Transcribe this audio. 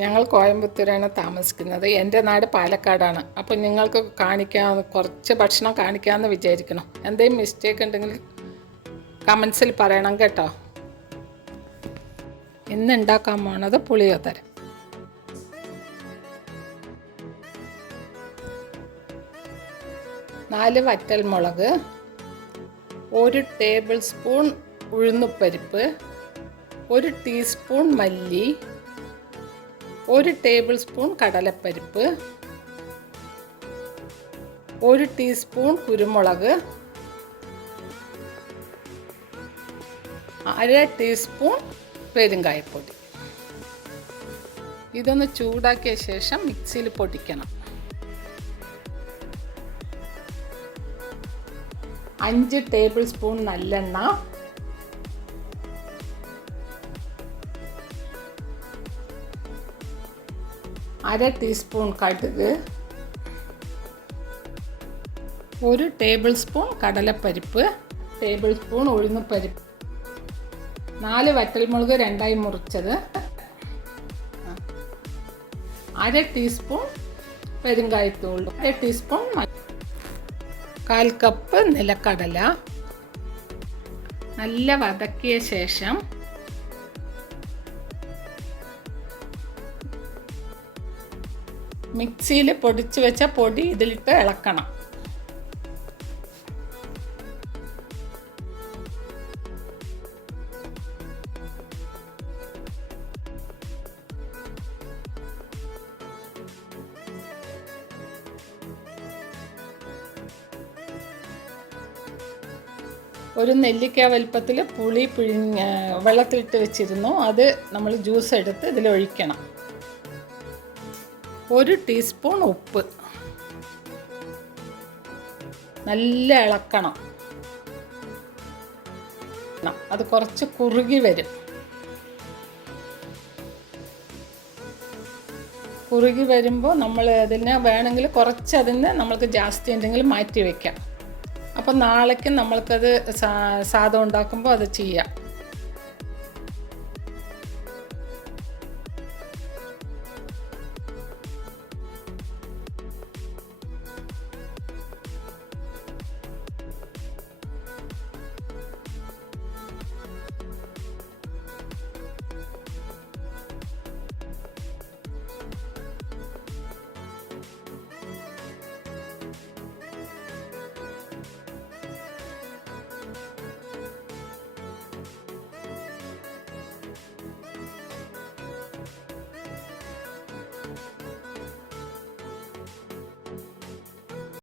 ഞങ്ങൾ കോയമ്പത്തൂരാണ് താമസിക്കുന്നത്. എൻ്റെ നാട് പാലക്കാടാണ്. അപ്പോൾ നിങ്ങൾക്ക് കുറച്ച് ഭക്ഷണം കാണിക്കാമെന്ന് വിചാരിക്കണം. എന്തെങ്കിലും മിസ്റ്റേക്ക് ഉണ്ടെങ്കിൽ കമൻസിൽ പറയണം കേട്ടോ. ഇന്ന് ഉണ്ടാക്കാൻ പോണത് പുളിയോദര. നാല് വറ്റൽമുളക്, 1 ടേബിൾ സ്പൂൺ ഉഴുന്നുപരിപ്പ്, 1 ടീസ്പൂൺ മല്ലി, 1 ടേബിൾ സ്പൂൺ കടലപ്പരിപ്പ്, 1 ടീസ്പൂൺ കുരുമുളക്, 1/2 ടീസ്പൂൺ പെരുങ്കായപ്പൊടി. ഇതൊന്ന് ചൂടാക്കിയ ശേഷം മിക്സിയിൽ പൊടിക്കണം. 5 ടേബിൾ സ്പൂൺ നല്ലെണ്ണ, 1/2 ടീസ്പൂൺ കടുക്, 1 ടേബിൾ സ്പൂൺ കടലപ്പരിപ്പ്, ടേബിൾ സ്പൂൺ ഉഴുന്നുപരിപ്പ്, 4 വറ്റൽമുളക് 2ആയി മുറിച്ചത്, 1/2 ടീസ്പൂൺ പെരുങ്കായത്തൂൾ, 1 ടീസ്പൂൺ 1/4 കപ്പ് നിലക്കടല. നല്ല വതക്കിയ ശേഷം മിക്സിയിൽ പൊടിച്ച് വെച്ച പൊടി ഇതിലിട്ട് ഇളക്കണം. ഒരു നെല്ലിക്ക വലുപ്പത്തിൽ പുളി വെള്ളത്തിലിട്ട് വെച്ചിരുന്നു. അത് നമ്മൾ ജ്യൂസ് എടുത്ത് ഇതിലൊഴിക്കണം. 1 ടീസ്പൂൺ ഉപ്പ്. നല്ല ഇളക്കണം. അത് കുറച്ച് കുറുകി വരും. കുറുകി വരുമ്പോൾ നമ്മൾ അതിനെ വേണമെങ്കിൽ കുറച്ച് നമ്മൾക്ക് ജാസ്തി എന്തെങ്കിലും മാറ്റി വയ്ക്കാം. അപ്പം നാളേക്ക് നമ്മൾക്കത് സാദം ഉണ്ടാക്കുമ്പോൾ അത് ചെയ്യാം.